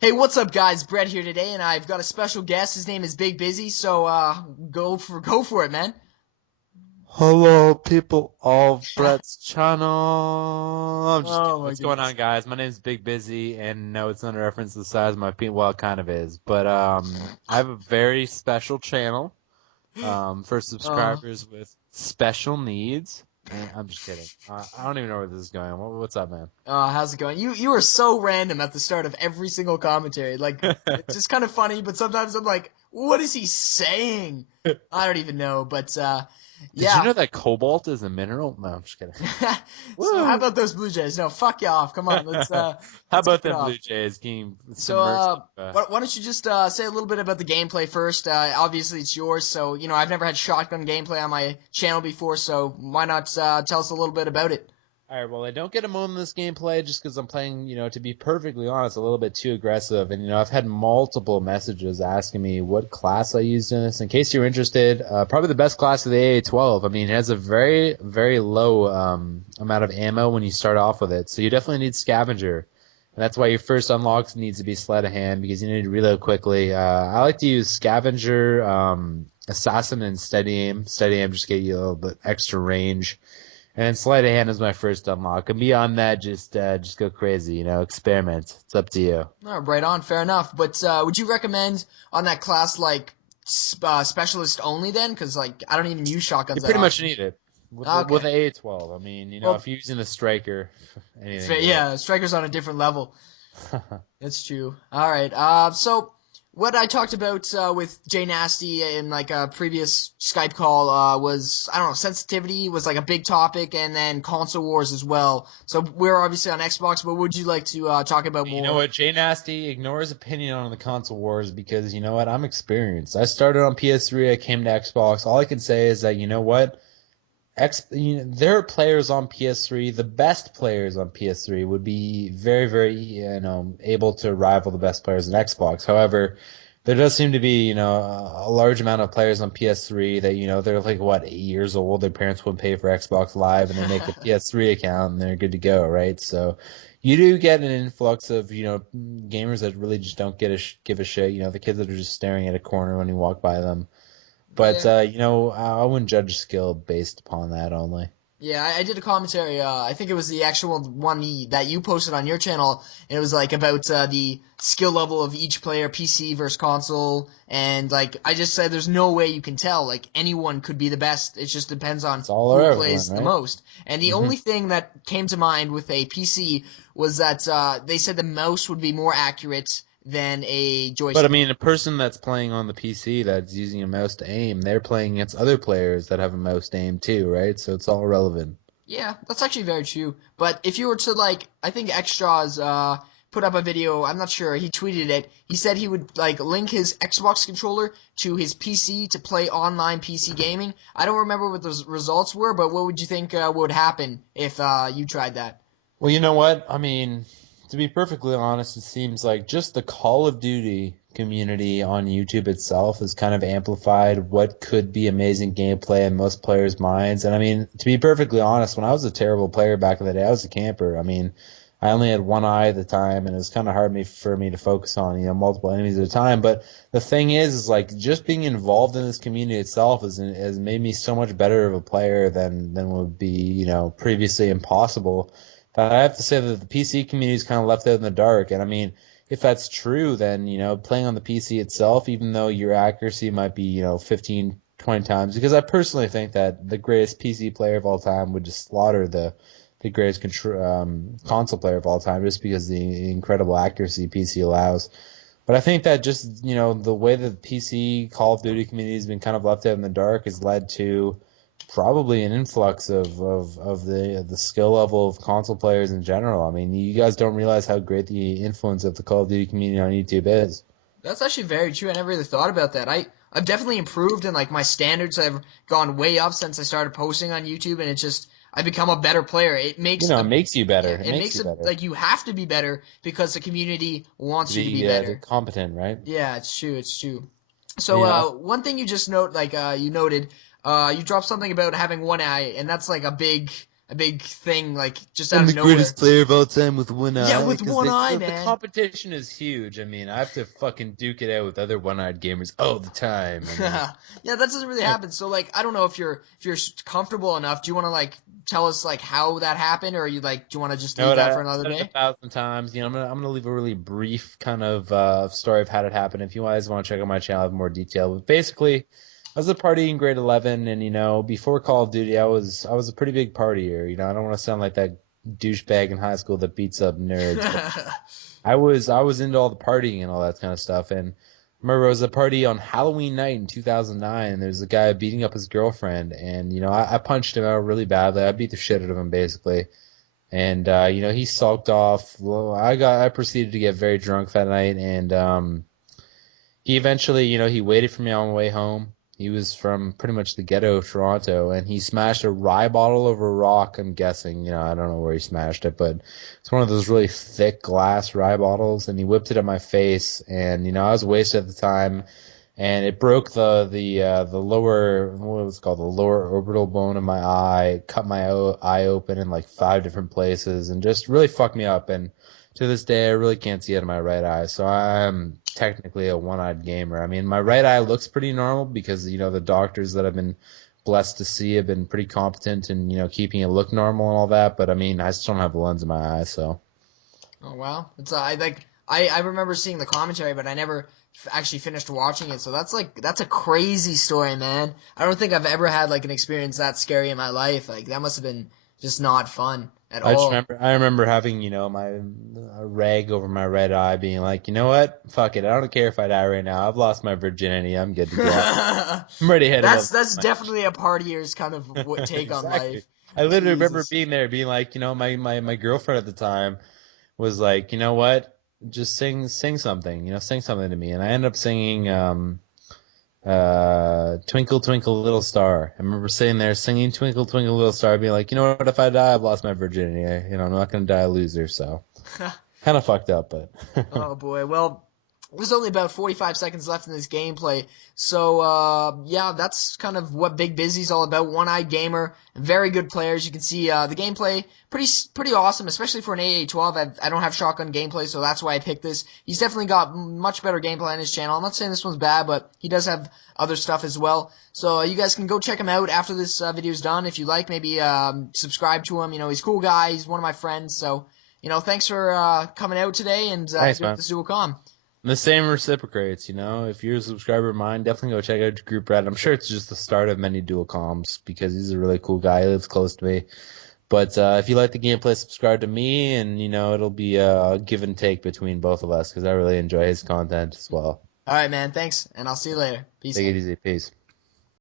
Hey, what's up, guys? Brett here today, and I've got a special guest. His name is BigBizze, so go for it, man. Hello, people of Brett's channel. I'm just kidding. Oh my What's going goodness. on, guys? My name's Big Busy, and no, it's not a reference to the size of my penis. Well, it kind of is, but I have a very special channel for Uh, subscribers with special needs. And I'm just kidding. I don't even know where this is going. What's up, man? how's it going? You are so random at the start of every single commentary. Like, it's just kind of funny, but sometimes I'm like, what is he saying? I don't even know, but Did you yeah. know that cobalt is a mineral? No, I'm just kidding. So how Woo! about those Blue Jays? No, fuck you off. Come on, let's uh, How let's kick about it them off. Blue Jays getting So, submersive? why don't you just say a little bit about the gameplay first? Obviously, it's yours, so I've never had shotgun gameplay on my channel before, so why not tell us a little bit about it? All right, well, I don't get a moment in this gameplay just because I'm playing, to be perfectly honest, a little bit too aggressive. And, I've had multiple messages asking me what class I used in this. In case you're interested, probably the best class of the AA12. I mean, it has a very, very low amount of ammo when you start off with it. So you definitely need Scavenger. And that's why your first unlock needs to be Sleight of Hand because you need to reload quickly. I like to use Scavenger, Assassin, and Steady Aim. Steady Aim just get you a little bit extra range. And sleight of hand is my first unlock. And beyond that, just go crazy, experiment. It's up to you. Right on, fair enough. But would you recommend on that class like specialist only then? Because like I don't even use You shotguns that pretty much often. need it with Okay, the A12. I mean, well, if you're using a striker, anything goes. yeah, strikers on a different level. That's true. All right. So what I talked about with Jay Nasty in like a previous Skype call was I don't know sensitivity was like a big topic, and then console wars as well. So we're obviously on Xbox, but would you like to talk about You know more? what? Jay Nasty, ignore his opinion on the console wars because you know what? I'm experienced. I started on PS3. I came to Xbox. All I can say is that you know what? There are players on PS3. The best players on PS3 would be very, very, able to rival the best players in Xbox. However, there does seem to be, a large amount of players on PS3 that, they're like, what, 8 years old. Their parents wouldn't pay for Xbox Live and they make a PS3 account and they're good to go, right? So you do get an influx of, gamers that really just don't give a shit. The kids that are just staring at a corner when you walk by them. But Yeah. I wouldn't judge skill based upon that only. Yeah, I did a commentary. I think it was the actual one that you posted on your channel. And it was like about the skill level of each player, PC versus console, and like I just said, there's no way you can tell. Like anyone could be the best. It just depends on It's all or who everyone, plays the right? most. And the hmm only thing that came to mind with a PC was that they said the mouse would be more accurate than a But I joystick. mean, a person that's playing on the PC that's using a mouse to aim, they're playing against other players that have a mouse to aim too, right? So it's all relevant. Yeah, that's actually very true. But if you were to like, I think Extras put up a video. I'm not sure. He tweeted it. He said he would like link his Xbox controller to his PC to play online PC gaming. I don't remember what those results were, but what would you think would happen if you tried that? Well, you know what? I mean, to be perfectly honest, it seems like just the Call of Duty community on YouTube itself has kind of amplified what could be amazing gameplay in most players' minds. And I mean, to be perfectly honest, when I was a terrible player back in the day, I was a camper. I mean, I only had one eye at the time, and it was kind of hard for me to focus on, multiple enemies at a time. But the thing is like just being involved in this community itself has made me so much better of a player than would be, previously impossible. I have to say that the PC community is kind of left out in the dark. And I mean, if that's true, then, playing on the PC itself, even though your accuracy might be, 15, 20 times, because I personally think that the greatest PC player of all time would just slaughter the greatest console player of all time just because the incredible accuracy PC allows. But I think that just, the way that the PC Call of Duty community has been kind of left out in the dark has led to probably an influx of the skill level of console players in general. I mean, you guys don't realize how great the influence of the Call of Duty community on YouTube is. That's actually very true. I never really thought about that. I've definitely improved, and like my standards have gone way up since I started posting on YouTube, and it's just I become a better player. It makes It the makes you better. Yeah, It it makes makes you it better like you have to be better because the community to wants you to be be better. competent, right? Yeah, it's true. It's true. So, Yeah. one thing you just note, like, you noted, you dropped something about having one eye, and that's like a big a big thing, like just out I'm of the nowhere. greatest player of all time with one eye. Yeah, with 'Cause one eye, the man. competition is huge. I mean, I have to fucking duke it out with other one-eyed gamers all the time. I mean, Yeah, that doesn't really happen. So like, I don't know if you're comfortable enough. Do you want to like tell us like how that happened, or you like do you want to just know leave what? that for I've another said it day? 1,000 times. I'm gonna leave a really brief kind of story of how it happened. If you guys want to check out my channel, I have more detail. But basically, I was a party in grade 11, and before Call of Duty, I was a pretty big partier. I don't want to sound like that douchebag in high school that beats up nerds, but I was into all the partying and all that kind of stuff. And I remember it was a party on Halloween night in 2009, and there's a guy beating up his girlfriend, and I punched him out really badly. I beat the shit out of him basically. And he sulked off. Well, I proceeded to get very drunk that night, and he eventually, he waited for me on my way home. He was from pretty much the ghetto of Toronto, and he smashed a rye bottle over a rock. I'm guessing, I don't know where he smashed it, but it's one of those really thick glass rye bottles, and he whipped it at my face. And I was wasted at the time, and it broke the lower, what was it called, the lower orbital bone of my eye, cut my eye open in like 5 different places, and just really fucked me up. And to this day, I really can't see out of my right eye, so I'm technically a one-eyed gamer. I mean, my right eye looks pretty normal because the doctors that I've been blessed to see have been pretty competent in keeping it look normal and all that. But I mean, I still don't have a lens in my eye, so. Oh wow, it's I remember seeing the commentary, but I never actually finished watching it. So that's a crazy story, man. I don't think I've ever had like an experience that scary in my life. Like that must have been just not fun at all. I remember having, my a rag over my right eye, being like, you know what, fuck it, I don't care if I die right now. I've lost my virginity. I'm good to go. I'm ready to head above. That's definitely a partier's kind of take on Exactly. life. I literally remember Jesus. being there, being like, my girlfriend at the time was like, you know what, just sing something, sing something to me, and I ended up singing Twinkle Twinkle Little Star. I remember sitting there singing Twinkle Twinkle Little Star, being like, you know what, if I die, I've lost my virginity. I'm not gonna die a loser, so kind of fucked up, but Oh boy. Well, there's only about 45 seconds left in this gameplay. So, yeah, that's kind of what BigBizze's all about. One-eyed gamer, very good players. You can see the gameplay, pretty awesome, especially for an AA12. I don't have shotgun gameplay, so that's why I picked this. He's definitely got much better gameplay on his channel. I'm not saying this one's bad, but he does have other stuff as well. So you guys can go check him out after this video's done. If you like, maybe subscribe to him. He's a cool guy. He's one of my friends. So, thanks for coming out today and thanks, doing man. this Duel Com. The same reciprocates, If you're a subscriber of mine, definitely go check out Group Red. I'm sure it's just the start of many dual comms because he's a really cool guy. He lives close to me. But if you like the gameplay, subscribe to me, and it'll be a give and take between both of us because I really enjoy his content as well. All right, man. Thanks, and I'll see you later. Peace. Take it easy. Peace.